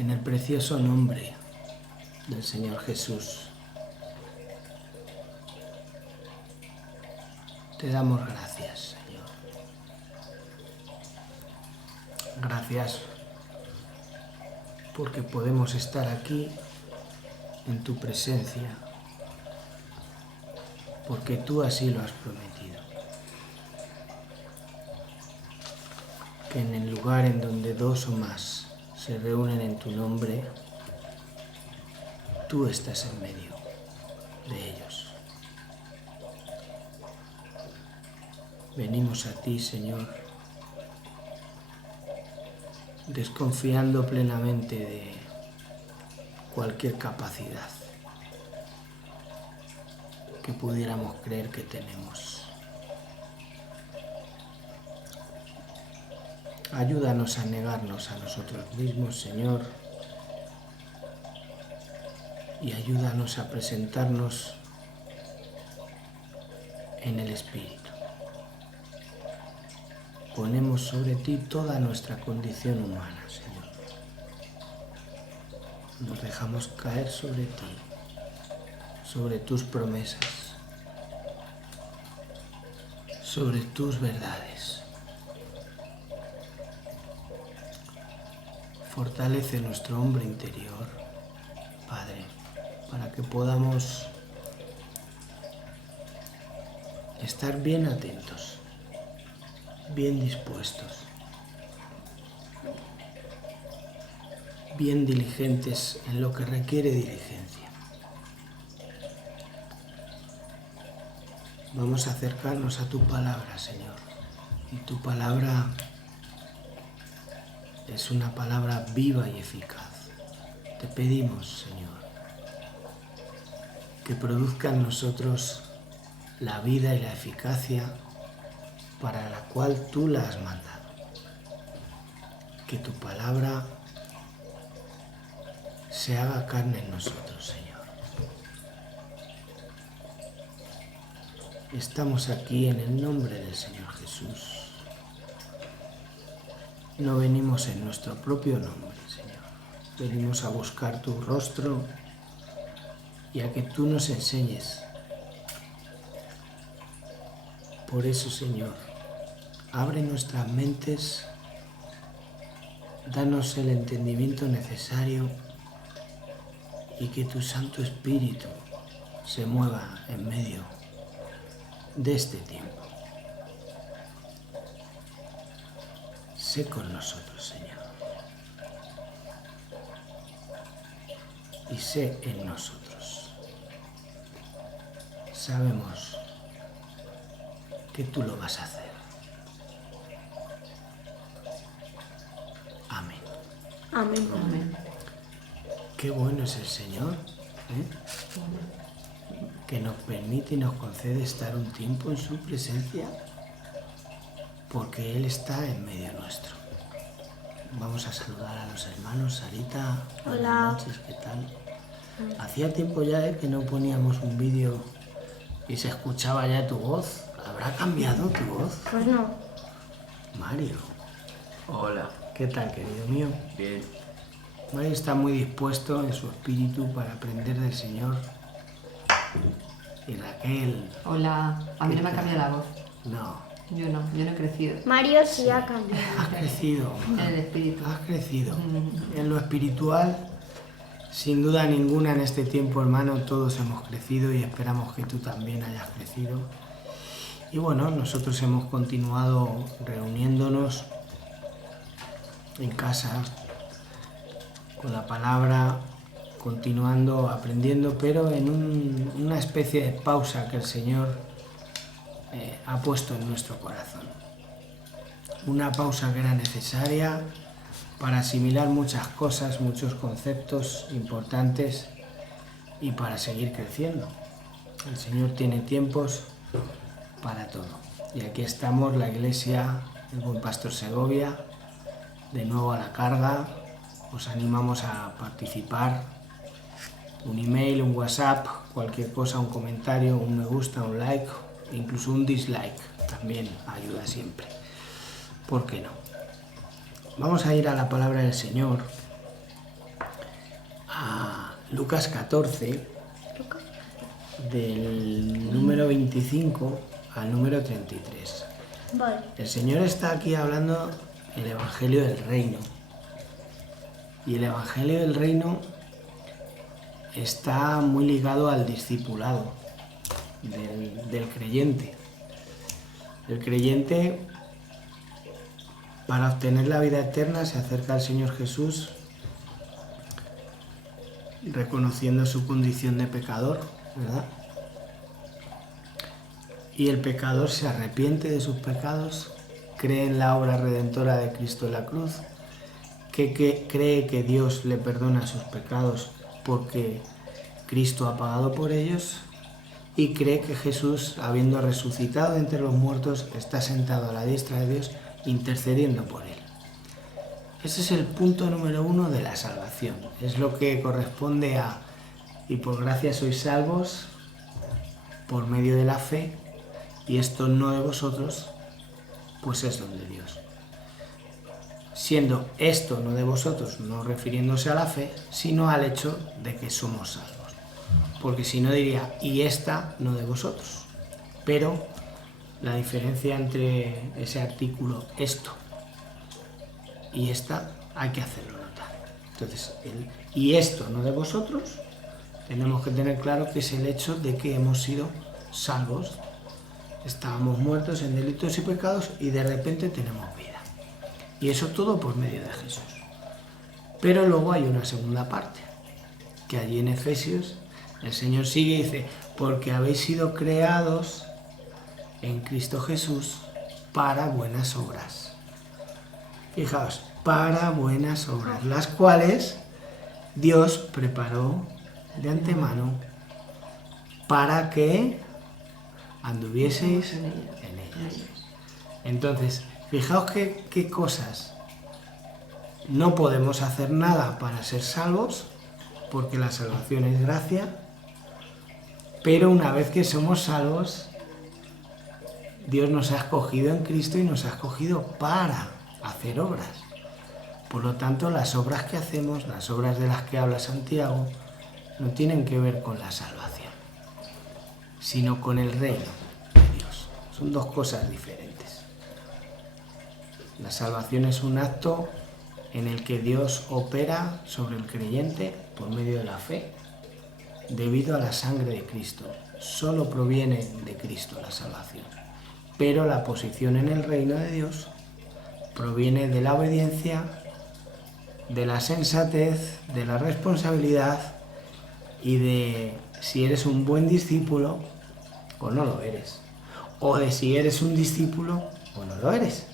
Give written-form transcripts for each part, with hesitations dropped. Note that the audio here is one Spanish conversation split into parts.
En el precioso nombre del Señor Jesús, te damos gracias, Señor. Gracias porque podemos estar aquí en tu presencia, porque tú así lo has prometido. Que en el lugar en donde dos o más se reúnen en tu nombre, tú estás en medio de ellos. Venimos a ti, Señor, desconfiando plenamente de cualquier capacidad que pudiéramos creer que tenemos. Ayúdanos a negarnos a nosotros mismos, Señor, y ayúdanos a presentarnos en el Espíritu. Ponemos sobre ti toda nuestra condición humana, Señor. Nos dejamos caer sobre ti, sobre tus promesas, sobre tus verdades. Fortalece nuestro hombre interior, Padre, para que podamos estar bien atentos, bien dispuestos, bien diligentes en lo que requiere diligencia. Vamos a acercarnos a tu palabra, Señor, y tu palabra es una palabra viva y eficaz. Te pedimos, Señor, que produzca en nosotros la vida y la eficacia para la cual tú la has mandado. Que tu palabra se haga carne en nosotros, Señor. Estamos aquí en el nombre del Señor Jesús. No venimos en nuestro propio nombre, Señor. Venimos a buscar tu rostro y a que tú nos enseñes. Por eso, Señor, abre nuestras mentes, danos el entendimiento necesario y que tu Santo Espíritu se mueva en medio de este tiempo. Sé con nosotros, Señor, y sé en nosotros. Sabemos que tú lo vas a hacer. Amén. Amén. Amén. Qué bueno es el Señor, que nos permite y nos concede estar un tiempo en su presencia, porque Él está en medio nuestro. Vamos a saludar a los hermanos. Sarita, Hola. buenas noches, ¿qué tal? Hacía tiempo ya que no poníamos un vídeo y se escuchaba ya tu voz. ¿Habrá cambiado tu voz? Pues no. Mario, Hola, ¿qué tal, querido mío? bien. Mario está muy dispuesto en su espíritu para aprender del Señor. Y Raquel, Hola, a mí no me ha cambiado la voz. no, Yo no he crecido Mario sí ha cambiado. has crecido. en el espíritu. Has crecido. En lo espiritual, sin duda ninguna en este tiempo, hermano, todos hemos crecido y esperamos que tú también hayas crecido. Y bueno, nosotros hemos continuado reuniéndonos en casa con la palabra, continuando aprendiendo, pero en una especie de pausa que el Señor ha puesto en nuestro corazón. Una pausa que era necesaria para asimilar muchas cosas, muchos conceptos importantes y para seguir creciendo. El Señor tiene tiempos para todo. Y aquí estamos, la Iglesia, el Buen Pastor Segovia, de nuevo a la carga. Os animamos a participar. Un email, un WhatsApp, cualquier cosa, un comentario, un me gusta, un like, incluso un dislike, también ayuda siempre. ¿Por qué no? Vamos a ir a la palabra del Señor Lucas 14, del número 25 al número 33. Vale. El Señor está aquí hablando el Evangelio del Reino. Y el Evangelio del Reino está muy ligado al discipulado del creyente. El creyente, para obtener la vida eterna, se acerca al Señor Jesús reconociendo su condición de pecador, ¿verdad? Y el pecador se arrepiente de sus pecados, cree en la obra redentora de Cristo en la cruz, que cree que Dios le perdona sus pecados porque Cristo ha pagado por ellos, y cree que Jesús, habiendo resucitado de entre los muertos, está sentado a la diestra de Dios intercediendo por él. Ese es el punto número 1 de la salvación. Es lo que corresponde a: y por gracia sois salvos por medio de la fe, y esto no de vosotros, pues es don de Dios. Siendo esto no de vosotros, no refiriéndose a la fe, sino al hecho de que somos salvos. Porque si no diría: y esta no de vosotros. Pero la diferencia entre ese artículo esto y esta hay que hacerlo notar. Entonces, el y esto no de vosotros, tenemos que tener claro que es el hecho de que hemos sido salvos. Estábamos muertos en delitos y pecados y de repente tenemos vida. Y eso todo por medio de Jesús. Pero luego hay una segunda parte, que allí en Efesios el Señor sigue y dice: porque habéis sido creados en Cristo Jesús para buenas obras. Fijaos, para buenas obras, las cuales Dios preparó de antemano para que anduvieseis en ellas. Entonces, fijaos qué cosas. No podemos hacer nada para ser salvos, porque la salvación es gracia, pero una vez que somos salvos, Dios nos ha escogido en Cristo y nos ha escogido para hacer obras. Por lo tanto, las obras que hacemos, las obras de las que habla Santiago, no tienen que ver con la salvación, sino con el reino de Dios. Son dos cosas diferentes. La salvación es un acto en el que Dios opera sobre el creyente por medio de la fe, debido a la sangre de Cristo. Solo proviene de Cristo la salvación. Pero la posición en el reino de Dios proviene de la obediencia, de la sensatez, de la responsabilidad y de si eres un buen discípulo o no lo eres. O de si eres un discípulo o no lo eres.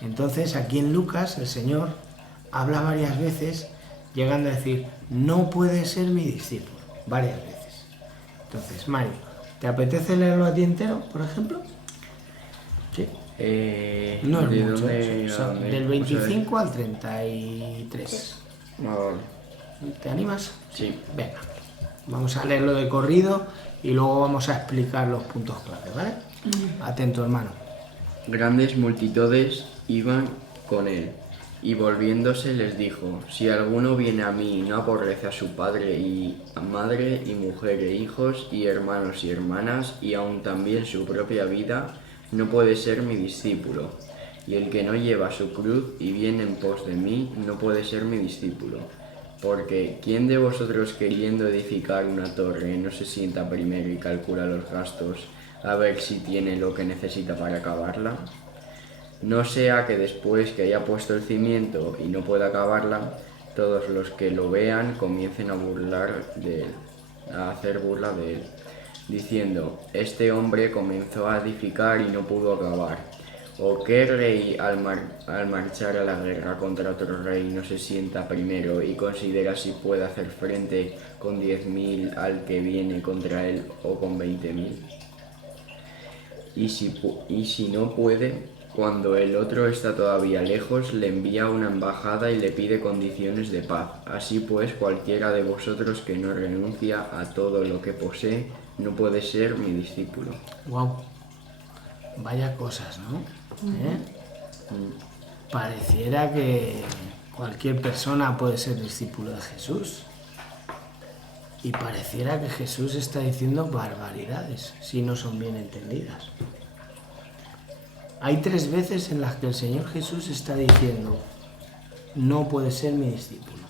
Entonces, aquí en Lucas, el Señor habla varias veces, llegando a decir: no puede ser mi discípulo, varias veces. Entonces, Mario, ¿te apetece leerlo a ti entero, por ejemplo? Sí. No es ¿de mucho, dónde o sea, a dónde? del 25 al 33. Vale. ¿Te animas? Sí. Venga, vamos a leerlo de corrido y luego vamos a explicar los puntos clave, ¿vale? Atento, hermano. Grandes multitudes iban con él, y volviéndose les dijo: si alguno viene a mí y no aborrece a su padre y a madre y mujer e hijos y hermanos y hermanas y aun también su propia vida, no puede ser mi discípulo. Y el que no lleva su cruz y viene en pos de mí, no puede ser mi discípulo. Porque ¿quién de vosotros, queriendo edificar una torre, no se sienta primero y calcula los gastos a ver si tiene lo que necesita para acabarla? No sea que después que haya puesto el cimiento y no pueda acabarla, todos los que lo vean comiencen a hacer burla de él, diciendo: este hombre comenzó a edificar y no pudo acabar. ¿O qué rey al marchar a la guerra contra otro rey no se sienta primero y considera si puede hacer frente con 10.000 al que viene contra él o con 20.000? Y si no puede, cuando el otro está todavía lejos, le envía una embajada y le pide condiciones de paz. Así pues, cualquiera de vosotros que no renuncia a todo lo que posee, no puede ser mi discípulo. Wow. Vaya cosas, ¿no? Pareciera que cualquier persona puede ser discípulo de Jesús. y pareciera que Jesús está diciendo barbaridades si no son bien entendidas. Hay 3 veces en las que el Señor Jesús está diciendo: no puedes ser mi discípulo.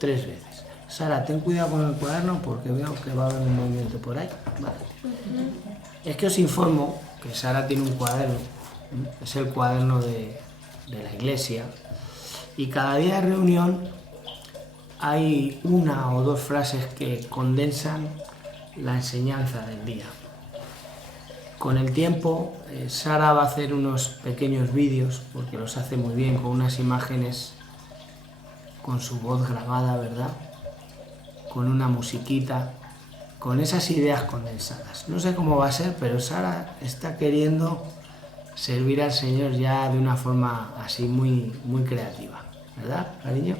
3 veces. Sara, ten cuidado con el cuaderno porque veo que va a haber un movimiento por ahí. Vale. Es que os informo que Sara tiene un cuaderno, es el cuaderno de la iglesia, y cada día de reunión hay 1 o 2 frases que condensan la enseñanza del día. Con el tiempo, Sara va a hacer unos pequeños vídeos, porque los hace muy bien, con unas imágenes, con su voz grabada, ¿verdad? Con una musiquita, con esas ideas condensadas. No sé cómo va a ser, pero Sara está queriendo servir al Señor ya de una forma así muy, muy creativa, ¿verdad, cariño?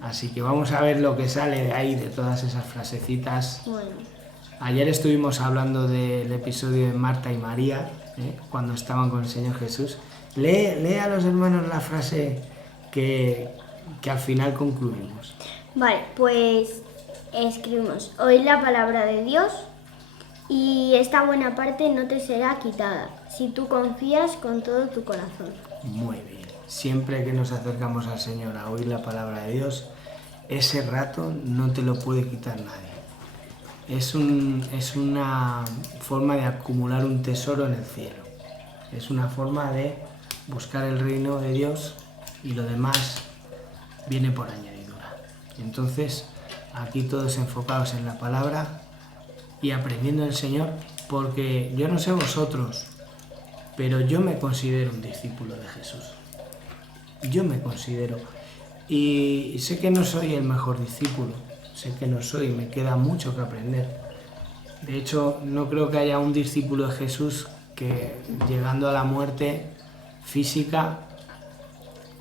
Así que vamos a ver lo que sale de ahí, de todas esas frasecitas. Bueno, Ayer estuvimos hablando del episodio de Marta y María, cuando estaban con el Señor Jesús. Lee a los hermanos la frase que al final concluimos. vale, pues escribimos: oíd la palabra de Dios y esta buena parte no te será quitada, si tú confías con todo tu corazón. Muy bien. Siempre que nos acercamos al Señor a oír la palabra de Dios, ese rato no te lo puede quitar nadie. Es una forma de acumular un tesoro en el cielo. Es una forma de buscar el reino de Dios y lo demás viene por añadidura. Entonces, aquí todos enfocados en la palabra y aprendiendo del Señor, porque yo no sé vosotros, pero yo me considero un discípulo de Jesús. Yo me considero. Y sé que no soy el mejor discípulo, sé que no soy, me queda mucho que aprender. De hecho, no creo que haya un discípulo de Jesús que, llegando a la muerte física,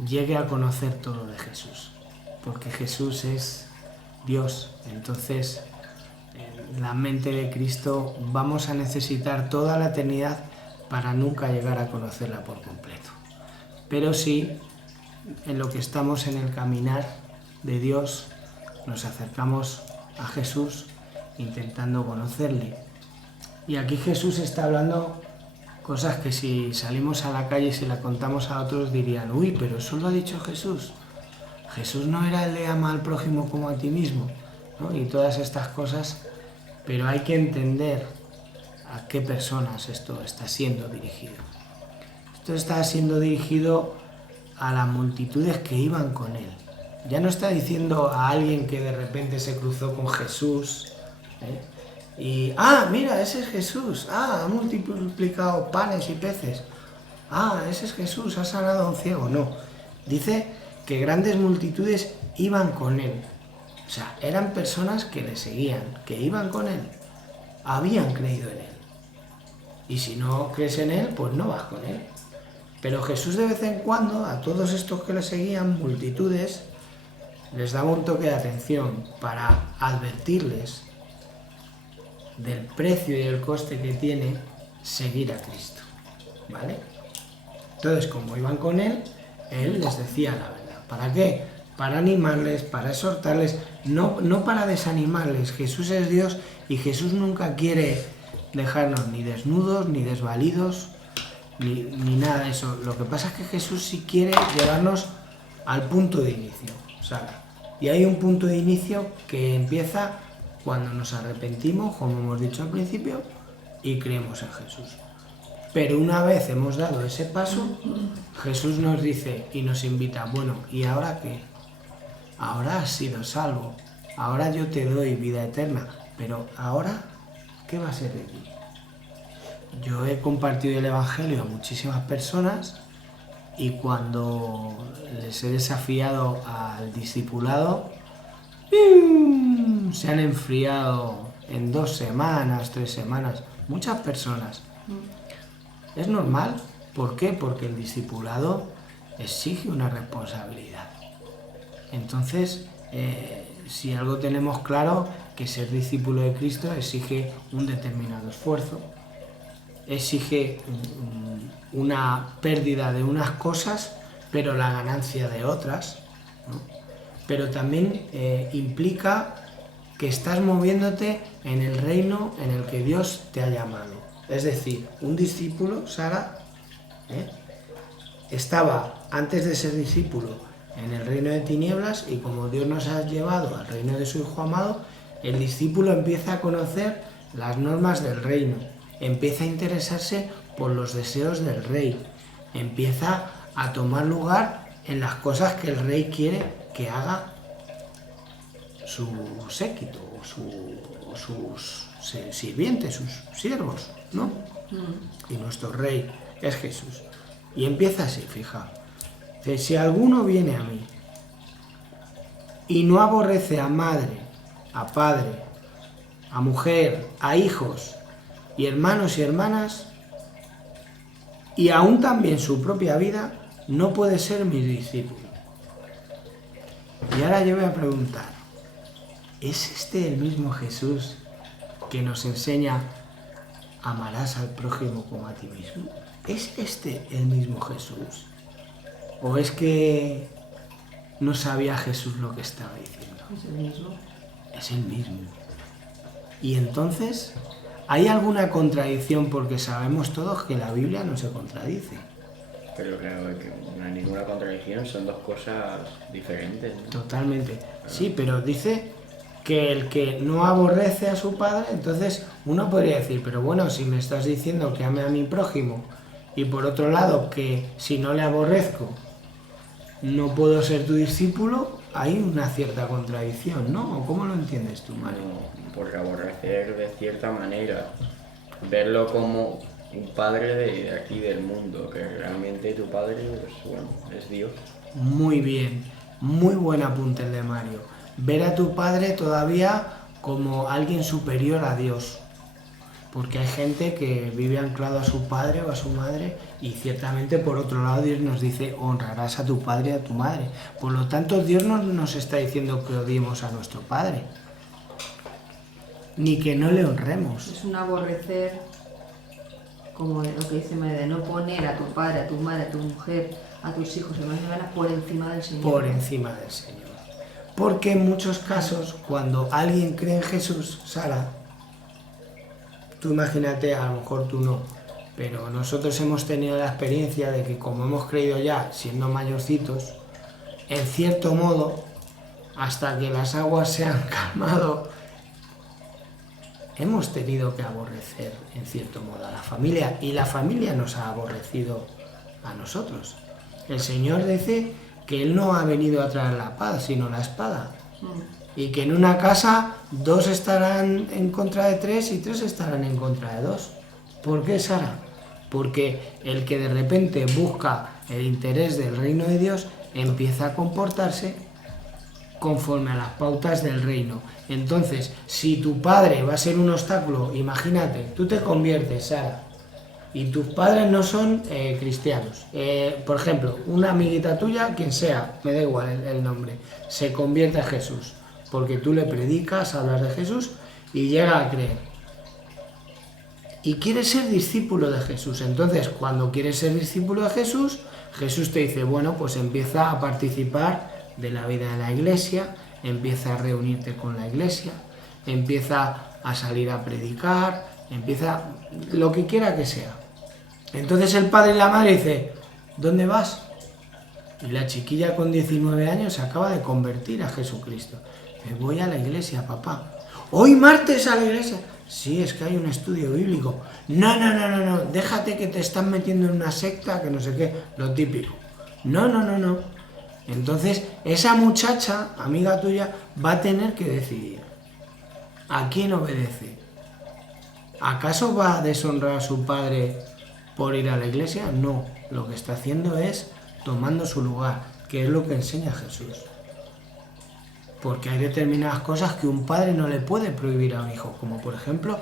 llegue a conocer todo de Jesús, porque Jesús es Dios. Entonces, en la mente de Cristo vamos a necesitar toda la eternidad para nunca llegar a conocerla por completo. Pero sí, en lo que estamos en el caminar de Dios, nos acercamos a Jesús intentando conocerle. Y aquí Jesús está hablando cosas que si salimos a la calle y se las contamos a otros dirían: uy, pero eso lo ha dicho Jesús. Jesús no era el de ama al prójimo como a ti mismo, ¿no? Y todas estas cosas, pero hay que entender a qué personas esto está siendo dirigido. Esto está siendo dirigido a las multitudes que iban con él. Ya no está diciendo a alguien que de repente se cruzó con Jesús, y mira, ese es Jesús, ha multiplicado panes y peces, ese es Jesús, ha sanado a un ciego. No, dice que grandes multitudes iban con él. O sea, eran personas que le seguían, que iban con él, habían creído en él. Y si no crees en él, pues no vas con él. Pero Jesús de vez en cuando, a todos estos que le seguían, multitudes, les daba un toque de atención para advertirles del precio y el coste que tiene seguir a Cristo, ¿vale? Entonces, como iban con él, él les decía la verdad. ¿Para qué? Para animarles, para exhortarles, no para desanimarles. Jesús es Dios y Jesús nunca quiere dejarnos ni desnudos, ni desvalidos, ni nada de eso. Lo que pasa es que Jesús sí quiere llevarnos al punto de inicio, ¿sabes? Y hay un punto de inicio que empieza cuando nos arrepentimos, como hemos dicho al principio, y creemos en Jesús. Pero una vez hemos dado ese paso, Jesús nos dice y nos invita: bueno, ¿y ahora qué? Ahora has sido salvo, ahora yo te doy vida eterna, pero ahora, ¿qué va a ser de ti? Yo he compartido el Evangelio a muchísimas personas y cuando les he desafiado al discipulado, se han enfriado en 2 semanas, 3 semanas, muchas personas. Es normal. ¿Por qué? Porque el discipulado exige una responsabilidad. Entonces, si algo tenemos claro, que ser discípulo de Cristo exige un determinado esfuerzo, exige una pérdida de unas cosas, pero la ganancia de otras, ¿no? Pero también implica que estás moviéndote en el reino en el que Dios te ha llamado. Es decir, un discípulo, Sara, estaba antes de ser discípulo en el reino de tinieblas, y como Dios nos ha llevado al reino de su Hijo amado, el discípulo empieza a conocer las normas del reino, empieza a interesarse por los deseos del rey, empieza a tomar lugar en las cosas que el rey quiere que haga su séquito o sus sirvientes, sus siervos, ¿no? Y nuestro rey es Jesús. Y empieza así, fijaos. Dice, si alguno viene a mí y no aborrece a madre, a padre, a mujer, a hijos y hermanos y hermanas, y aún también su propia vida, no puede ser mi discípulo. Y ahora yo voy a preguntar, ¿es este el mismo Jesús que nos enseña amarás al prójimo como a ti mismo? ¿Es este el mismo Jesús? ¿O es que no sabía Jesús lo que estaba diciendo? Es el mismo. Es el mismo. Y entonces, ¿hay alguna contradicción? Porque sabemos todos que la Biblia no se contradice. Pero claro, es que no hay ninguna contradicción, son dos cosas diferentes, ¿no? Totalmente. Sí, pero dice que el que no aborrece a su padre, entonces uno podría decir, pero bueno, si me estás diciendo que ame a mi prójimo y por otro lado que si no le aborrezco no puedo ser tu discípulo, hay una cierta contradicción, ¿no? ¿O cómo lo entiendes tú, Mario? No, porque aborrecer de cierta manera, verlo como un padre de aquí del mundo, que realmente tu padre, pues bueno, es Dios. Muy bien, muy buen apunte el de Mario. Ver a tu padre todavía como alguien superior a Dios. Porque hay gente que vive anclado a su padre o a su madre, y ciertamente por otro lado Dios nos dice honrarás a tu padre y a tu madre. Por lo tanto, Dios no nos está diciendo que odiemos a nuestro padre, ni que no le honremos. Es un aborrecer, como lo que dice María, de no poner a tu padre, a tu madre, a tu mujer, a tus hijos, hermanos y hermanas, por encima del Señor. Por encima del Señor. Porque en muchos casos, cuando alguien cree en Jesús, Sara, tú imagínate, a lo mejor tú no, pero nosotros hemos tenido la experiencia de que como hemos creído ya, siendo mayorcitos, en cierto modo, hasta que las aguas se han calmado, hemos tenido que aborrecer, en cierto modo, a la familia, y la familia nos ha aborrecido a nosotros. El Señor dice que Él no ha venido a traer la paz, sino la espada. Y que en una casa 2 estarán en contra de 3 y 3 estarán en contra de 2. ¿Por qué, Sara? Porque el que de repente busca el interés del reino de Dios empieza a comportarse conforme a las pautas del reino. Entonces, si tu padre va a ser un obstáculo, imagínate, tú te conviertes, Sara, y tus padres no son cristianos. Por ejemplo, una amiguita tuya, quien sea, me da igual el nombre, se convierte a Jesús, porque tú le predicas, hablas de Jesús y llega a creer. Y quiere ser discípulo de Jesús. Entonces, cuando quieres ser discípulo de Jesús, Jesús te dice, bueno, pues empieza a participar de la vida de la iglesia, empieza a reunirte con la iglesia, empieza a salir a predicar, empieza lo que quiera que sea. Entonces el padre y la madre dice, ¿dónde vas? Y la chiquilla con 19 años se acaba de convertir a Jesucristo. Me voy a la iglesia, papá. ¿Hoy martes a la iglesia? Sí, es que hay un estudio bíblico. No, déjate que te están metiendo en una secta, que no sé qué, lo típico. No. Entonces esa muchacha, amiga tuya, va a tener que decidir a quién obedece. ¿Acaso va a deshonrar a su padre por ir a la iglesia? No, lo que está haciendo es tomando su lugar, que es lo que enseña Jesús. Porque hay determinadas cosas que un padre no le puede prohibir a un hijo, como por ejemplo,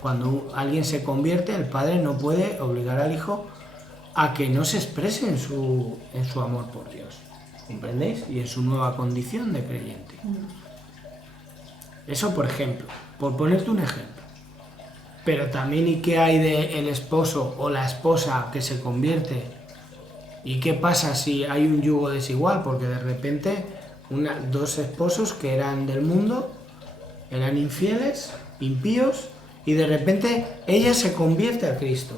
cuando alguien se convierte, el padre no puede obligar al hijo a que no se exprese en su amor por Dios, ¿comprendéis? Y en su nueva condición de creyente. Eso, por ejemplo, por ponerte un ejemplo. Pero también, ¿y qué hay del esposo o la esposa que se convierte? ¿Y qué pasa si hay un yugo desigual? Porque de repente dos esposos que eran del mundo, eran infieles, impíos, y de repente ella se convierte a Cristo.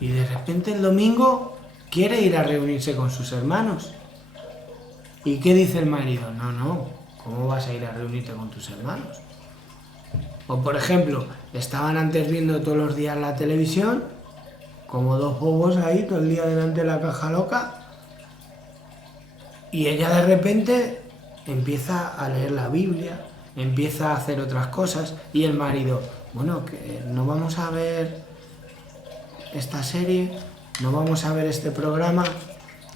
Y de repente el domingo quiere ir a reunirse con sus hermanos. ¿Y qué dice el marido? No, ¿cómo vas a ir a reunirte con tus hermanos? O por ejemplo, estaban antes viendo todos los días la televisión, como dos bobos ahí todo el día delante de la caja loca, y ella de repente empieza a leer la Biblia, empieza a hacer otras cosas, y el marido, bueno, que no vamos a ver esta serie, no vamos a ver este programa,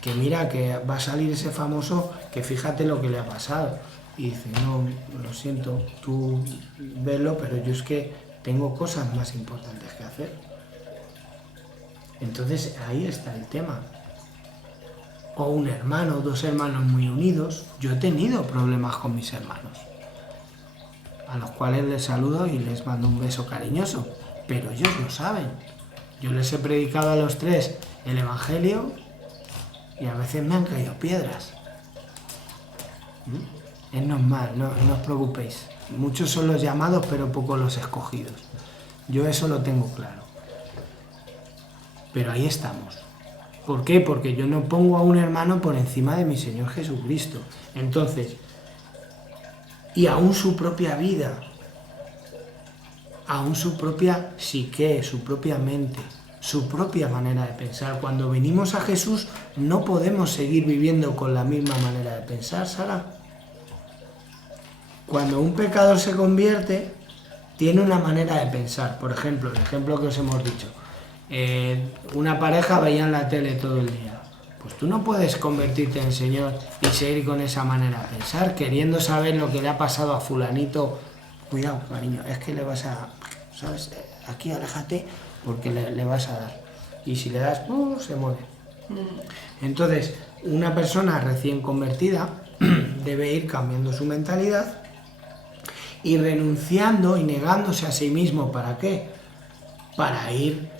que mira que va a salir ese famoso, que fíjate lo que le ha pasado. Y dice, no, lo siento, tú velo, pero yo es que tengo cosas más importantes que hacer. Entonces ahí está el tema. O un hermano, dos hermanos muy unidos. Yo he tenido problemas con mis hermanos, a los cuales les saludo y les mando un beso cariñoso, pero ellos lo saben. Yo les he predicado a los tres el Evangelio y a veces me han caído piedras. Es normal, no os preocupéis. Muchos son los llamados, pero pocos los escogidos. Yo eso lo tengo claro. Pero ahí estamos. ¿Por qué? Porque yo no pongo a un hermano por encima de mi Señor Jesucristo. Entonces, y aún su propia vida, aún su propia psique, su propia mente, su propia manera de pensar. Cuando venimos a Jesús no podemos seguir viviendo con la misma manera de pensar, Sara. Cuando un pecador se convierte, tiene una manera de pensar. Por ejemplo, el ejemplo que os hemos dicho. Una pareja veía en la tele todo el día. Pues tú no puedes convertirte en Señor y seguir con esa manera de pensar, queriendo saber lo que le ha pasado a fulanito. Cuidado, cariño, es que le vas a... ¿Sabes? Aquí aléjate porque le vas a dar. Y si le das, se muere. Entonces, una persona recién convertida debe ir cambiando su mentalidad y renunciando y negándose a sí mismo. ¿Para qué? Para ir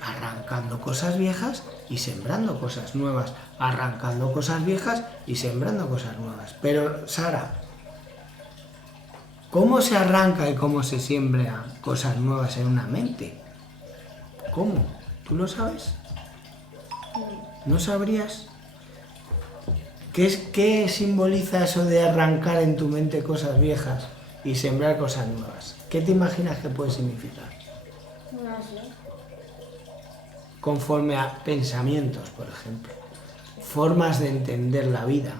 arrancando cosas viejas y sembrando cosas nuevas. Arrancando cosas viejas y sembrando cosas nuevas. Pero, Sara, ¿cómo se arranca y cómo se siembra cosas nuevas en una mente? ¿Cómo? ¿Tú lo sabes? ¿No sabrías? ¿Qué simboliza eso de arrancar en tu mente cosas viejas y sembrar cosas nuevas? ¿Qué te imaginas que puede significar? No sé. Conforme a pensamientos, por ejemplo. Formas de entender la vida.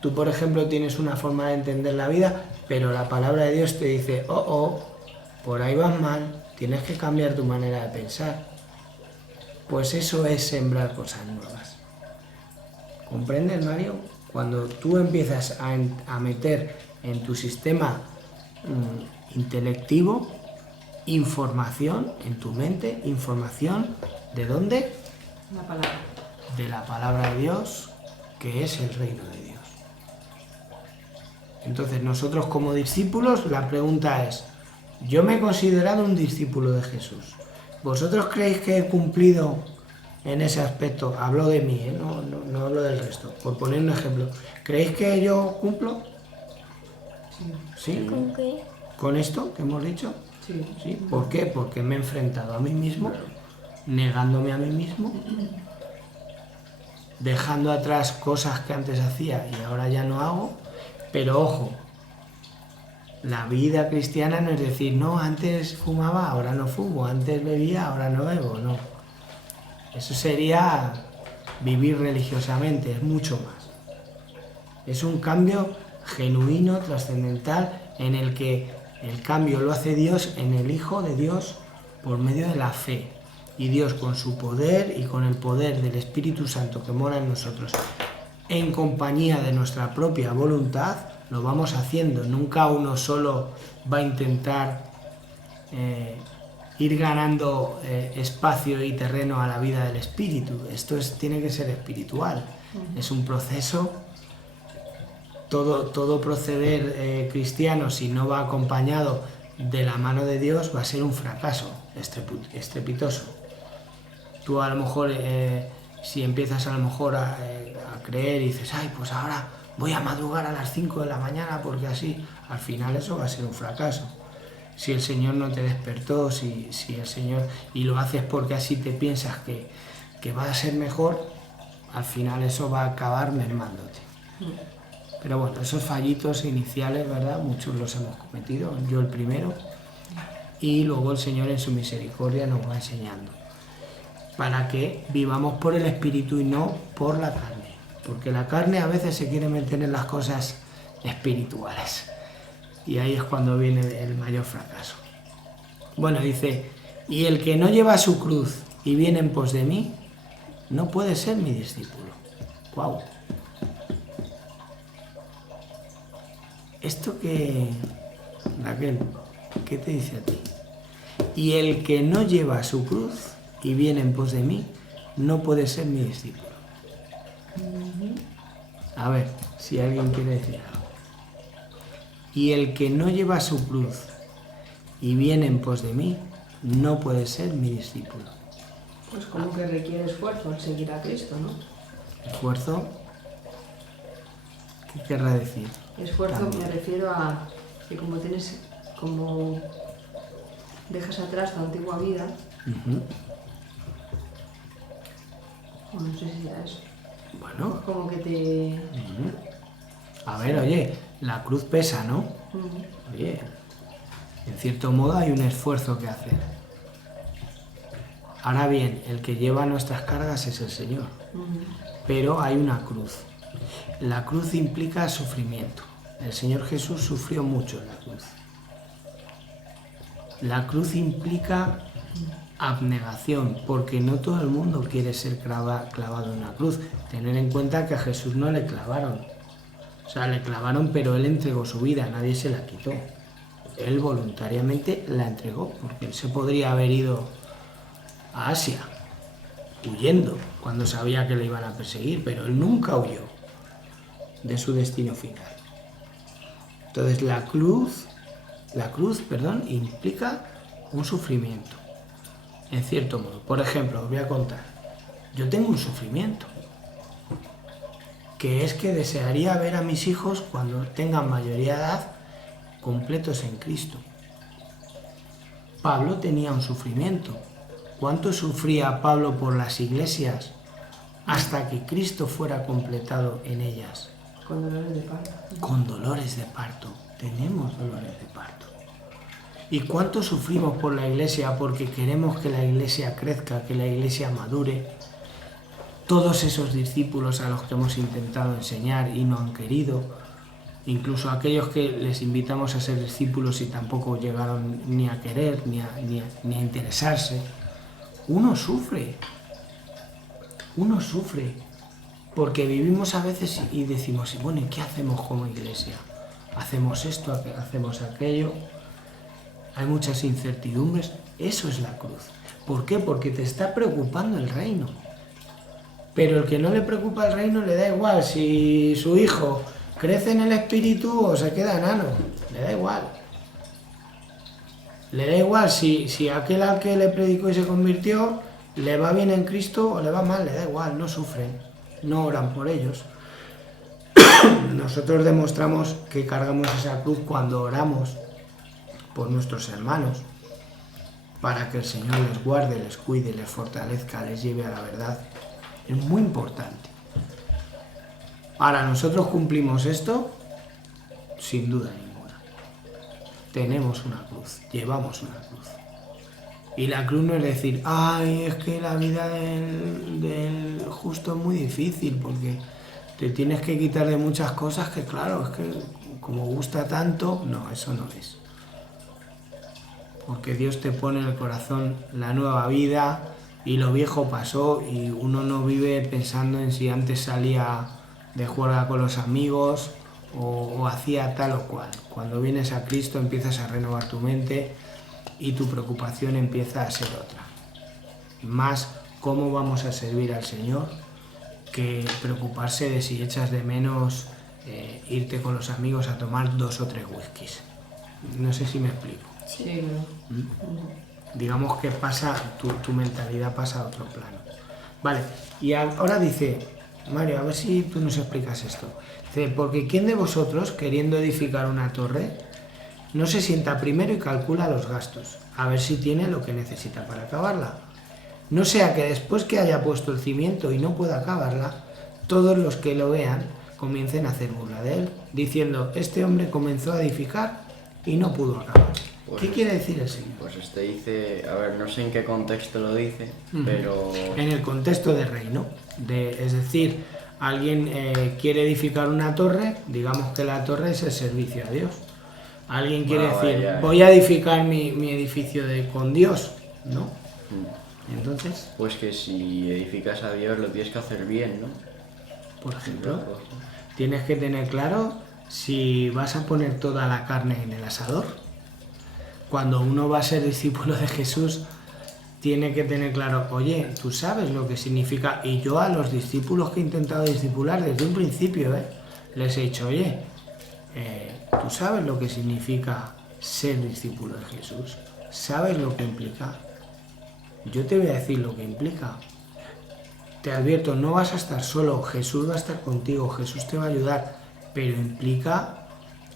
Tú, por ejemplo, tienes una forma de entender la vida, pero la palabra de Dios te dice, por ahí vas mal, tienes que cambiar tu manera de pensar. Pues eso es sembrar cosas nuevas. ¿Comprendes, Mario? Cuando tú empiezas a meter en tu sistema intelectivo información, en tu mente, información, ¿de dónde? La palabra. De la palabra de Dios, que es el reino de Dios. Entonces nosotros como discípulos, la pregunta es, yo me he considerado un discípulo de Jesús. ¿Vosotros creéis que he cumplido en ese aspecto? Hablo de mí, no hablo del resto. Por poner un ejemplo, ¿creéis que yo cumplo? ¿Sí? ¿Con qué? ¿Con esto que hemos dicho? Sí. ¿Sí? ¿Por qué? Porque me he enfrentado a mí mismo, negándome a mí mismo, dejando atrás cosas que antes hacía y ahora ya no hago. Pero ojo, la vida cristiana no es decir, no, antes fumaba, ahora no fumo, antes bebía, ahora no bebo, no. Eso sería vivir religiosamente, es mucho más. Es un cambio genuino, trascendental, en el que el cambio lo hace Dios en el Hijo de Dios por medio de la fe. Y Dios con su poder y con el poder del Espíritu Santo que mora en nosotros, en compañía de nuestra propia voluntad, lo vamos haciendo. Nunca uno solo va a intentar ir ganando espacio y terreno a la vida del Espíritu. Esto tiene que ser espiritual. Es un proceso. Todo proceder cristiano, si no va acompañado de la mano de Dios, va a ser un fracaso estrepitoso. Tú a lo mejor Si empiezas a lo mejor a creer y dices, ay, pues ahora voy a madrugar a las 5 de la mañana porque así, al final eso va a ser un fracaso. Si el Señor no te despertó, si el Señor, y lo haces porque así te piensas que va a ser mejor, al final eso va a acabar mermándote. Pero bueno, esos fallitos iniciales, ¿verdad? Muchos los hemos cometido, yo el primero, y luego el Señor en su misericordia nos va enseñando para que vivamos por el Espíritu y no por la carne, porque la carne a veces se quiere meter en las cosas espirituales y ahí es cuando viene el mayor fracaso. Bueno, dice, y el que no lleva su cruz y viene en pos de mí, no puede ser mi discípulo. ¡Guau! Esto que, Raquel, ¿qué te dice a ti? Y el que no lleva su cruz y viene en pos de mí, no puede ser mi discípulo. A ver, si alguien quiere decir algo. Y el que no lleva su cruz y viene en pos de mí, no puede ser mi discípulo. Pues como que requiere esfuerzo el seguir a Cristo, ¿no? ¿Esfuerzo? ¿Qué querrá decir? Esfuerzo También. me refiero a que como dejas atrás tu antigua vida, Ujú. o no sé si ya eso, Bueno, pues como que te... a ver, oye, la cruz pesa, ¿no? Oye, en cierto modo hay un esfuerzo que hacer. Ahora bien, el que lleva nuestras cargas es el Señor, pero hay una cruz. La cruz implica sufrimiento. El Señor Jesús sufrió mucho en la cruz. La cruz implica abnegación, porque no todo el mundo quiere ser clavado en una cruz. Tener en cuenta que a Jesús no le clavaron. O sea, le clavaron, pero Él entregó su vida, nadie se la quitó. Él voluntariamente la entregó, porque Él se podría haber ido a Asia, huyendo, cuando sabía que le iban a perseguir, pero Él nunca huyó de su destino final. Entonces la cruz, implica un sufrimiento, en cierto modo. Por ejemplo, os voy a contar, yo tengo un sufrimiento, que es que desearía ver a mis hijos cuando tengan mayoría de edad completos en Cristo. Pablo tenía un sufrimiento. ¿Cuánto sufría Pablo por las iglesias hasta que Cristo fuera completado en ellas? Con dolores de parto. Con dolores de parto. Tenemos dolores de parto. ¿Y cuánto sufrimos por la iglesia porque queremos que la iglesia crezca, que la iglesia madure? Todos esos discípulos a los que hemos intentado enseñar y no han querido, incluso aquellos que les invitamos a ser discípulos y tampoco llegaron ni a querer, ni a interesarse. Uno sufre, porque vivimos a veces y decimos, bueno, ¿y qué hacemos como iglesia? ¿Hacemos esto, hacemos aquello? Hay muchas incertidumbres. Eso es la cruz. ¿Por qué? Porque te está preocupando el reino. Pero el que no le preocupa el reino le da igual si su hijo crece en el espíritu o se queda enano. Le da igual. Le da igual si aquel al que le predicó y se convirtió le va bien en Cristo o le va mal, le da igual, no sufren, no oran por ellos. Nosotros demostramos que cargamos esa cruz cuando oramos por nuestros hermanos, para que el Señor les guarde, les cuide, les fortalezca, les lleve a la verdad. Es muy importante. Ahora, ¿nosotros cumplimos esto? Sin duda ninguna. Tenemos una cruz, llevamos una cruz. Y la cruz no es decir, ay, es que la vida del justo es muy difícil porque te tienes que quitar de muchas cosas que, claro, es que como gusta tanto, no, eso no es. Porque Dios te pone en el corazón la nueva vida y lo viejo pasó y uno no vive pensando en si antes salía de juerga con los amigos o hacía tal o cual. Cuando vienes a Cristo empiezas a renovar tu mente y tu preocupación empieza a ser otra. Más cómo vamos a servir al Señor que preocuparse de si echas de menos irte con los amigos a tomar 2 o 3 whiskies. No sé si me explico. Sí, ¿no? Digamos que pasa, tu mentalidad pasa a otro plano. Vale, y ahora dice, Mario, a ver si tú nos explicas esto. Dice, porque ¿quién de vosotros, queriendo edificar una torre, no se sienta primero y calcula los gastos, a ver si tiene lo que necesita para acabarla? No sea que después que haya puesto el cimiento y no pueda acabarla, todos los que lo vean comiencen a hacer burla de él, diciendo, este hombre comenzó a edificar y no pudo acabar. Pues, ¿Qué quiere decir el Señor? Pues dice, a ver, no sé en qué contexto lo dice, pero... En el contexto de reino, es decir, alguien quiere edificar una torre, digamos que la torre es el servicio a Dios. Alguien quiere decir, voy a edificar mi edificio con Dios, ¿no? Entonces, Pues que si edificas a Dios lo tienes que hacer bien, ¿no? por ejemplo, tienes que tener claro si vas a poner toda la carne en el asador. Cuando uno va a ser discípulo de Jesús, tiene que tener claro, oye, tú sabes lo que significa. Y yo a los discípulos que he intentado discipular desde un principio, les he dicho, oye, tú sabes lo que significa ser discípulo de Jesús. ¿Sabes lo que implica? Yo te voy a decir lo que implica. Te advierto, no vas a estar solo, Jesús va a estar contigo, Jesús te va a ayudar, pero implica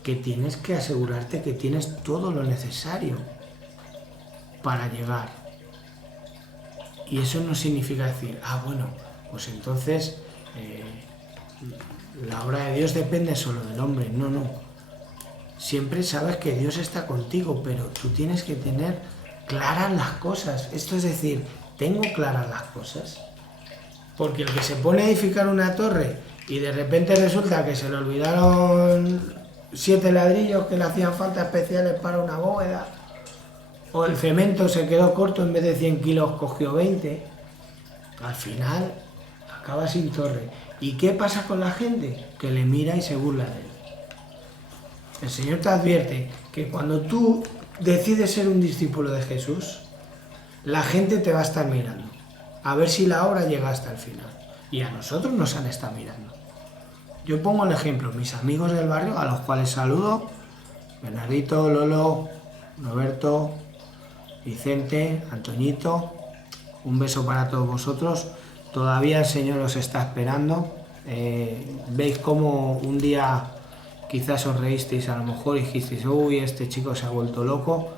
que tienes que asegurarte que tienes todo lo necesario para llegar. Y eso no significa decir, bueno, pues entonces la obra de Dios depende solo del hombre. No, no. Siempre sabes que Dios está contigo, pero tú tienes que tener claras las cosas. Esto es decir, tengo claras las cosas. Porque el que se pone a edificar una torre y de repente resulta que se le olvidaron 7 ladrillos que le hacían falta especiales para una bóveda, o el cemento se quedó corto, en vez de 100 kilos cogió 20, al final acaba sin torre. ¿Y qué pasa con la gente? Que le mira y se burla de él. El Señor te advierte que cuando tú decides ser un discípulo de Jesús, la gente te va a estar mirando, a ver si la obra llega hasta el final. Y a nosotros nos han estado mirando. Yo pongo el ejemplo, mis amigos del barrio, a los cuales saludo, Bernardito, Lolo, Roberto, Vicente, Antoñito, un beso para todos vosotros. Todavía el Señor os está esperando. Veis cómo un día quizás os reísteis a lo mejor y dijisteis, uy, este chico se ha vuelto loco.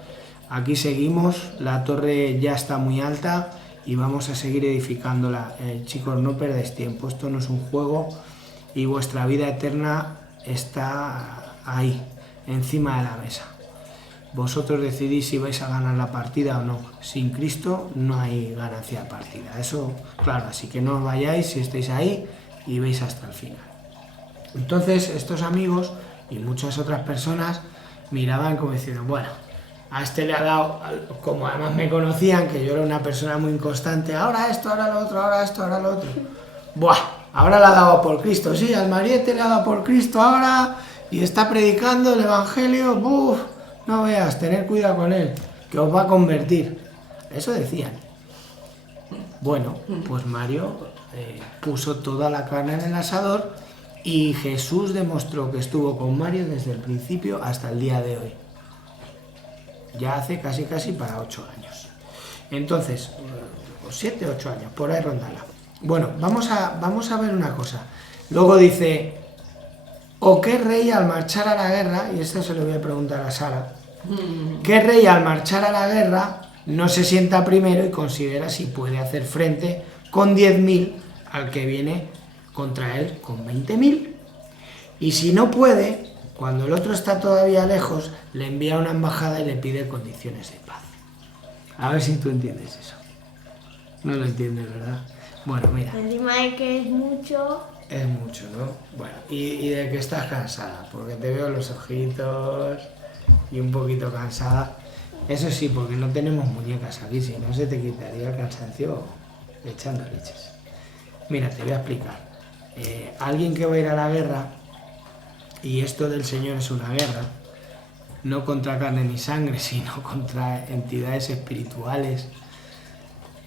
Aquí seguimos, la torre ya está muy alta y vamos a seguir edificándola. Chicos, no perdáis tiempo, esto no es un juego y vuestra vida eterna está ahí, encima de la mesa. Vosotros decidís si vais a ganar la partida o no. Sin Cristo no hay ganancia de partida. Eso, claro, así que no os vayáis si estáis ahí y veis hasta el final. Entonces, estos amigos y muchas otras personas miraban como diciendo, bueno, a este le ha dado, como además me conocían, que yo era una persona muy inconstante, ahora esto, ahora lo otro, ahora esto, ahora lo otro. ¡Buah! Ahora le ha dado por Cristo, sí, al Mariette le ha dado por Cristo ahora y está predicando el Evangelio, ¡buf! No veas, tener cuidado con él, que os va a convertir. Eso decían. Bueno, pues Mario puso toda la carne en el asador y Jesús demostró que estuvo con Mario desde el principio hasta el día de hoy. Ya hace casi para 8 años. Entonces, 7, 8 años, por ahí rondala. Bueno, vamos a ver una cosa. Luego dice, ¿o qué rey al marchar a la guerra? Y esto se lo voy a preguntar a Sara. ¿Qué rey al marchar a la guerra no se sienta primero y considera si puede hacer frente con 10.000 al que viene contra él con 20.000? Y si no puede, cuando el otro está todavía lejos, le envía una embajada y le pide condiciones de paz. A ver si tú entiendes eso. No lo entiendes, ¿verdad? Bueno, mira. Encima de que es mucho. Es mucho, ¿no? Bueno, y de que estás cansada, porque te veo los ojitos y un poquito cansada. Eso sí, porque no tenemos muñecas aquí, si no se te quitaría el cansancio echando leches. Mira, te voy a explicar. Alguien que va a ir a la guerra, y esto del Señor es una guerra, no contra carne ni sangre, sino contra entidades espirituales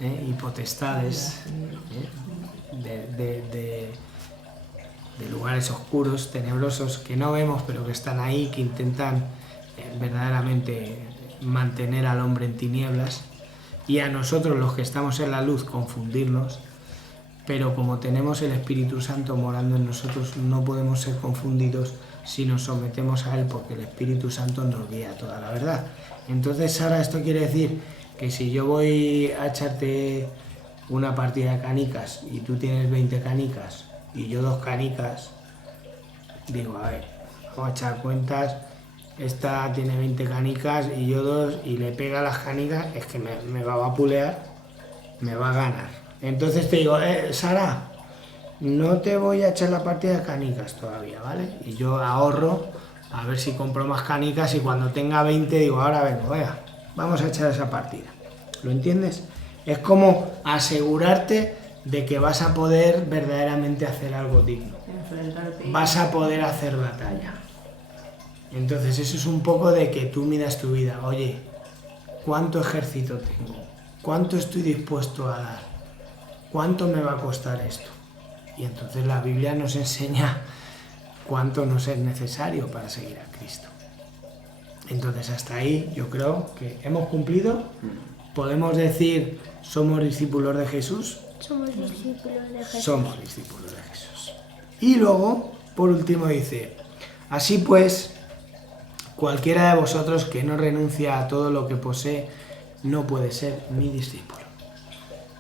y potestades de lugares oscuros, tenebrosos, que no vemos, pero que están ahí, que intentan verdaderamente mantener al hombre en tinieblas y a nosotros, los que estamos en la luz, confundirnos. pero como tenemos el Espíritu Santo morando en nosotros, no podemos ser confundidos si nos sometemos a Él, porque el Espíritu Santo nos guía a toda la verdad. Entonces, Sara, esto quiere decir que si yo voy a echarte una partida de canicas y tú tienes 20 canicas y yo 2 canicas, digo, a ver, vamos a echar cuentas, esta tiene 20 canicas y yo 2, y le pega las canicas, es que me va a vapulear, me va a ganar. Entonces te digo, Sara, no te voy a echar la partida de canicas todavía, ¿vale? Y yo ahorro a ver si compro más canicas y cuando tenga 20 digo, ahora vengo, venga, vamos a echar esa partida. ¿Lo entiendes? Es como asegurarte de que vas a poder verdaderamente hacer algo digno. Vas a poder hacer batalla. Entonces eso es un poco de que tú miras tu vida. Oye, ¿cuánto ejército tengo? ¿Cuánto estoy dispuesto a dar? ¿Cuánto me va a costar esto? Y entonces la Biblia nos enseña cuánto nos es necesario para seguir a Cristo. Entonces hasta ahí yo creo que hemos cumplido. Podemos decir, ¿somos discípulos de Jesús? Somos discípulos de Jesús. Somos discípulos de Jesús. Y luego, por último, dice, así pues, cualquiera de vosotros que no renuncia a todo lo que posee, no puede ser mi discípulo.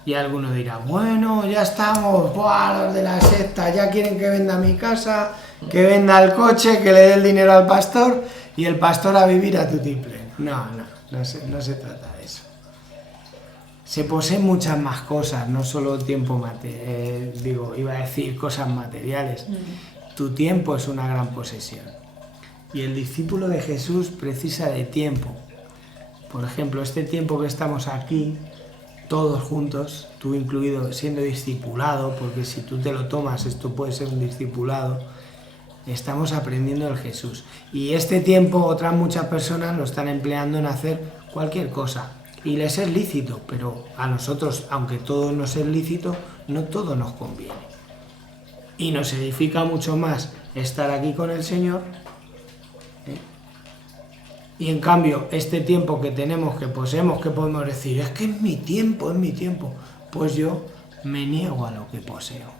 Y alguno dirá, bueno, ya estamos, ¡buah, los de la secta! Ya quieren que venda mi casa, que venda el coche, que le dé el dinero al pastor y el pastor a vivir a tutiplén. No se trata de eso. Se poseen muchas más cosas, no solo tiempo iba a decir cosas materiales. Tu tiempo es una gran posesión. Y el discípulo de Jesús precisa de tiempo. Por ejemplo, este tiempo que estamos aquí, todos juntos, tú incluido, siendo discipulado, porque si tú te lo tomas, esto puede ser un discipulado, estamos aprendiendo del Jesús. Y este tiempo otras muchas personas lo están empleando en hacer cualquier cosa. Y les es lícito, pero a nosotros, aunque todo nos es lícito, no todo nos conviene. Y nos edifica mucho más estar aquí con el Señor. Y en cambio, este tiempo que tenemos, que poseemos, que podemos decir, es que es mi tiempo, pues yo me niego a lo que poseo.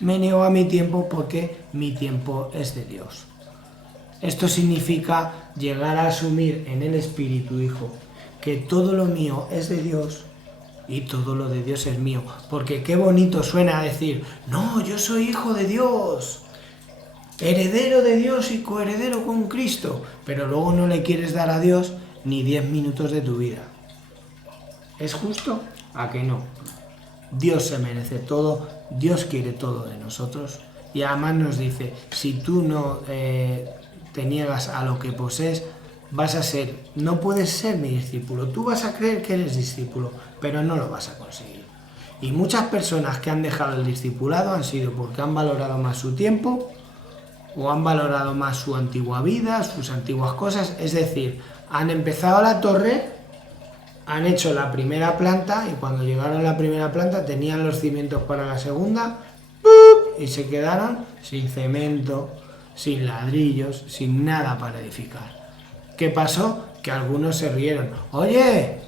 Me niego a mi tiempo porque mi tiempo es de Dios. Esto significa llegar a asumir en el Espíritu, hijo, que todo lo mío es de Dios y todo lo de Dios es mío. Porque qué bonito suena decir, no, yo soy hijo de Dios, heredero de Dios y coheredero con Cristo, pero luego no le quieres dar a Dios ni 10 minutos de tu vida. ¿Es justo? ¿A que no? Dios se merece todo, Dios quiere todo de nosotros y además nos dice, si tú no te niegas a lo que posees, no puedes ser mi discípulo. Tú vas a creer que eres discípulo, pero no lo vas a conseguir. Y muchas personas que han dejado el discipulado han sido porque han valorado más su tiempo o han valorado más su antigua vida, sus antiguas cosas. Es decir, han empezado la torre, han hecho la primera planta y cuando llegaron a la primera planta tenían los cimientos para la segunda y se quedaron sin cemento, sin ladrillos, sin nada para edificar. ¿Qué pasó? Que algunos se rieron. Oye,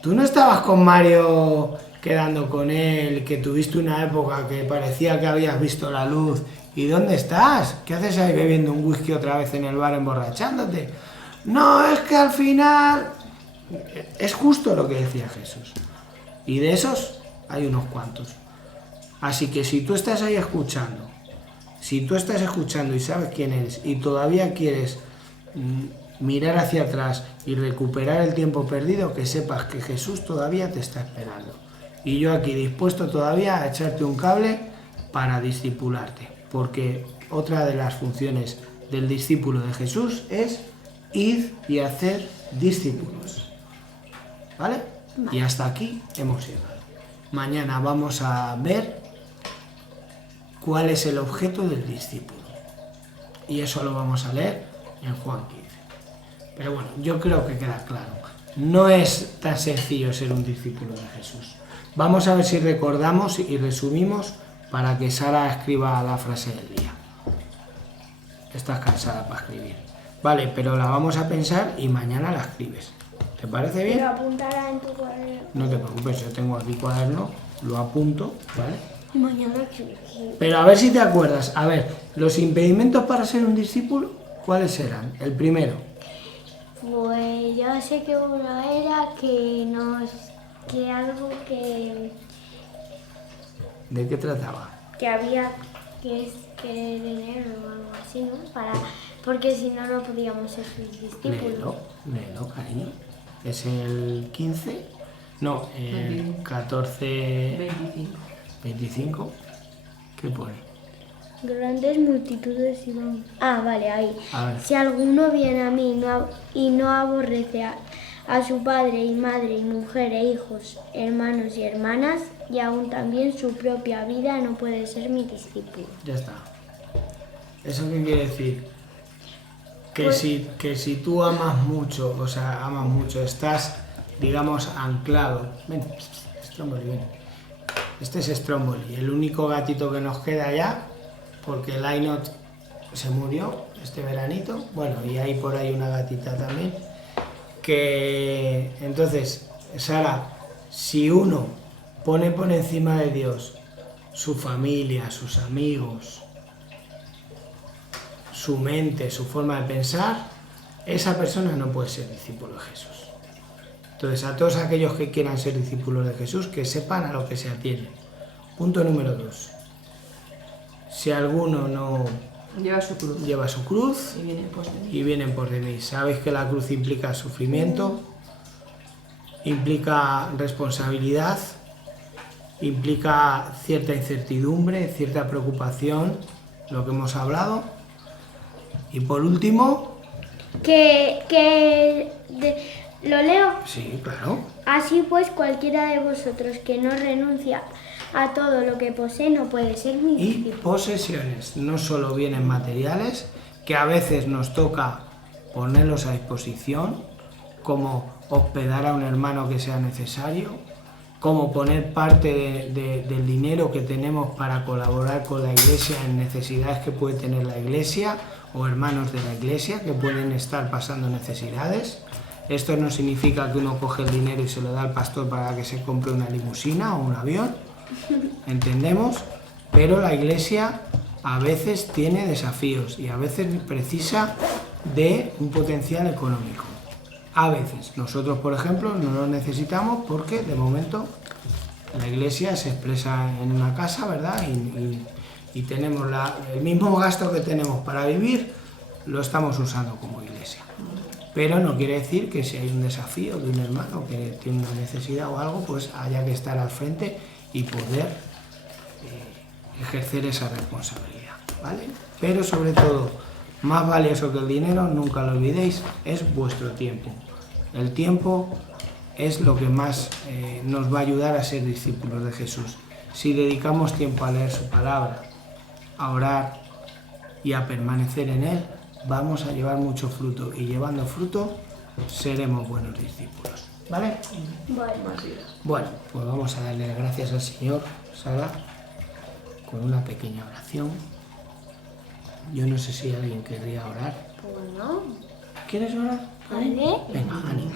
¿tú no estabas con Mario quedando con él, que tuviste una época que parecía que habías visto la luz? ¿Y dónde estás? ¿Qué haces ahí bebiendo un whisky otra vez en el bar emborrachándote? No, es que al final... Es justo lo que decía Jesús. Y de esos hay unos cuantos. Así que si tú estás ahí escuchando, y sabes quién eres y todavía quieres mirar hacia atrás y recuperar el tiempo perdido, que sepas que Jesús todavía te está esperando. Y yo aquí dispuesto todavía a echarte un cable para discipularte. Porque otra de las funciones del discípulo de Jesús es ir y hacer discípulos. ¿Vale? Y hasta aquí hemos llegado. Mañana vamos a ver cuál es el objeto del discípulo. Y eso lo vamos a leer en Juan 15. Pero bueno, yo creo que queda claro. No es tan sencillo ser un discípulo de Jesús. Vamos a ver si recordamos y resumimos para que Sara escriba la frase del día. Estás cansada para escribir. Vale, pero la vamos a pensar y mañana la escribes. ¿Te parece bien? Pero apuntará en tu cuaderno. No te preocupes, yo tengo aquí cuaderno, lo apunto, ¿vale? Mañana sí. Pero a ver si te acuerdas. A ver, los impedimentos para ser un discípulo, ¿cuáles eran? El primero. Pues yo sé que uno era que algo ¿De qué trataba? que había que dinero o algo así, ¿no? Porque si no, no podíamos ser sus discípulos. Léelo, cariño. ¿Es el 15? No, el 14... 25. 25. ¿Qué pone? Grandes multitudes iban... Ah, vale, ahí. A ver. Si alguno viene a mí y no aborrece a su padre y madre y mujer e hijos, hermanos y hermanas, y aún también su propia vida, no puede ser mi discípulo. Ya está. ¿Eso qué quiere decir? Que, Pues- que si tú amas mucho, estás, digamos, anclado. Ven, Stromboli, ven. Este es Stromboli, el único gatito que nos queda ya, porque el Ainot se murió este veranito. Bueno, y hay por ahí una gatita también. Que entonces, Sara, si uno pone por encima de Dios su familia, sus amigos, su mente, su forma de pensar, esa persona no puede ser discípulo de Jesús. Entonces, a todos aquellos que quieran ser discípulos de Jesús, que sepan a lo que se atienen. Punto número 2. Si alguno no Lleva su cruz. lleva su cruz Y viene pues de mí. y vienen por de mí, sabéis que la cruz implica sufrimiento, implica responsabilidad, implica cierta incertidumbre, cierta preocupación, lo que hemos hablado. Y por último, Lo leo. sí, claro, Así pues, cualquiera de vosotros que no renuncia a todo lo que posee no puede ser mi y discípulo. posesiones, no solo bienes materiales, que a veces nos toca ponerlos a disposición, como hospedar a un hermano que sea necesario, como poner parte del dinero que tenemos para colaborar con la iglesia en necesidades que puede tener la iglesia o hermanos de la iglesia que pueden estar pasando necesidades. Esto no significa que uno coge el dinero y se lo da al pastor para que se compre una limusina o un avión, entendemos, pero la iglesia a veces tiene desafíos y a veces precisa de un potencial económico. A veces, nosotros por ejemplo no lo necesitamos porque de momento la iglesia se expresa en una casa, ¿verdad? Y tenemos el mismo gasto que tenemos para vivir, lo estamos usando como iglesia. Pero no quiere decir que si hay un desafío de un hermano que tiene una necesidad o algo, pues haya que estar al frente y poder ejercer esa responsabilidad, ¿vale? Pero sobre todo, más valioso que el dinero, nunca lo olvidéis, es vuestro tiempo. El tiempo es lo que más nos va a ayudar a ser discípulos de Jesús. Si dedicamos tiempo a leer su palabra, a orar y a permanecer en Él, vamos a llevar mucho fruto y llevando fruto seremos buenos discípulos, ¿vale? Bueno, pues vamos a darle gracias al Señor, Sara, con una pequeña oración. Yo no sé si alguien querría orar. Bueno, ¿Quieres orar? ¿vale? Venga, ánimo.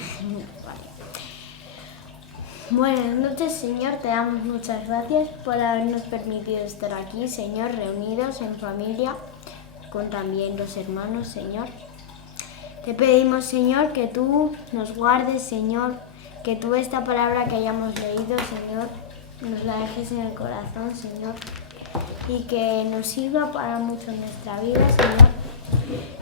Buenas noches, Señor. Te damos muchas gracias por habernos permitido estar aquí, Señor, reunidos en familia, con también los hermanos, Señor. Te pedimos, Señor, que tú nos guardes, Señor, que tú esta palabra que hayamos leído, Señor, nos la dejes en el corazón, Señor, y que nos sirva para mucho en nuestra vida, Señor.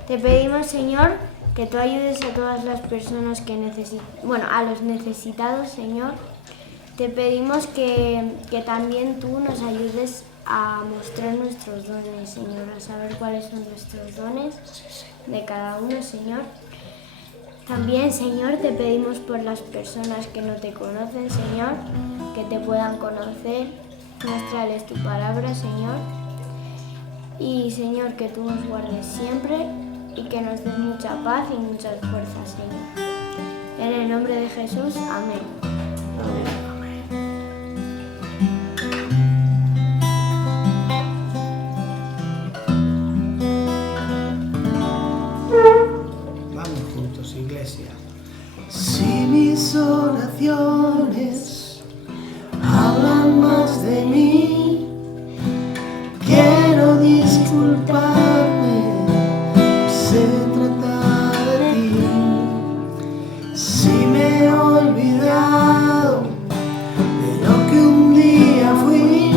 Te pedimos, Señor, que tú ayudes a todas las personas que a los necesitados, Señor. Te pedimos que también tú nos ayudes a mostrar nuestros dones, Señor, a saber cuáles son nuestros dones de cada uno, Señor. También, Señor, te pedimos por las personas que no te conocen, Señor, que te puedan conocer. Muéstrales tu palabra, Señor. Y, Señor, que tú nos guardes siempre y que nos des mucha paz y muchas fuerzas, Señor. En el nombre de Jesús, amén. Vamos juntos, iglesia. Si mis oraciones hablan más de mí disculparme, pues se trata de ti. Si me he olvidado de lo que un día fui,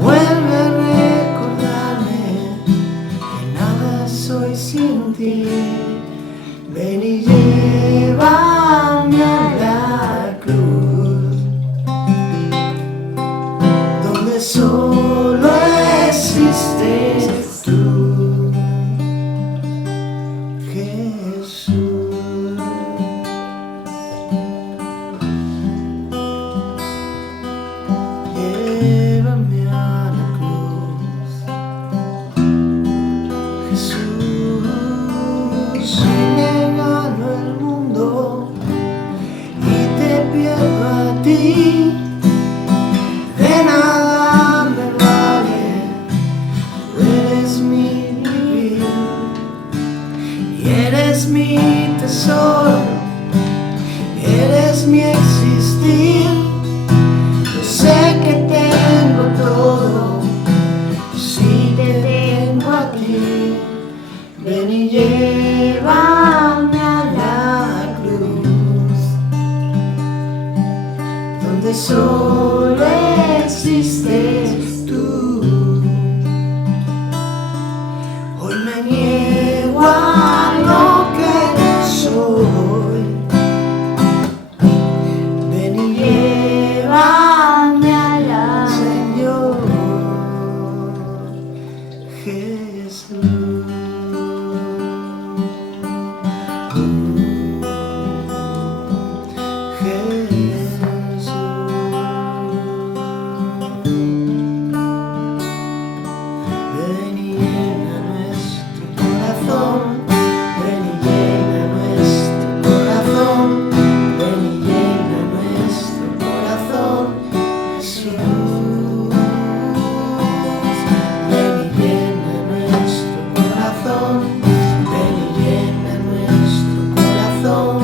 vuelve a recordarme que nada soy sin ti. Ven y llévame a la cruz, donde solo existes tú, Jesús. Llévame a la cruz, Jesús. Si me gano el mundo y te pierdo a ti, de nada me vale. Tú eres mi vivir y eres mi tesoro, eres mi existir. Yo sé que tengo todo si te tengo a ti. Ven y llévame a la cruz, donde solo existes tú. Hoy me niego a lo que soy. Ven y llévame a la Señor Jesús. Ven y llena nuestro corazón, ven y llena nuestro corazón, ven y llena nuestro corazón, Jesús. Ven y llena nuestro corazón, ven y llena nuestro corazón,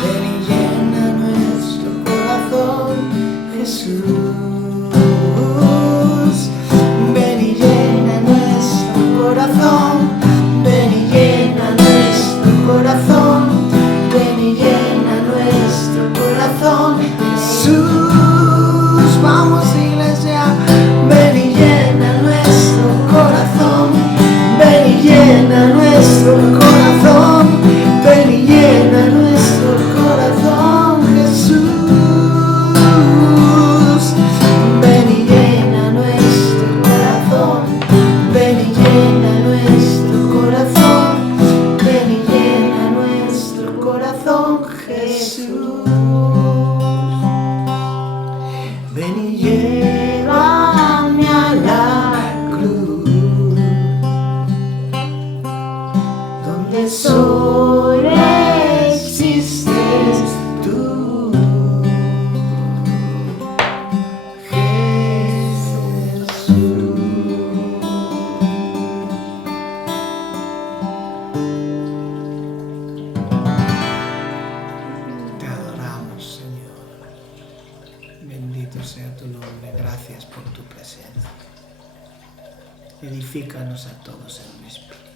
ven y llena nuestro corazón, Jesús. Ven y llena nuestro corazón, ven y llena nuestro corazón, ven y llena nuestro corazón, Jesús. Vamos, iglesia, ven y llena nuestro corazón, ven y llena nuestro corazón, ven y llena nuestro corazón, Jesús. Ven y llena nuestro corazón, ven y llena nuestro corazón, ven y llena nuestro corazón, Jesús. Ven y llévame a la cruz, donde solo existes tú, Jesús. Te adoramos, Señor. Bendito sea tu nombre. Gracias por tu presencia. Edifícanos a todos en un espíritu.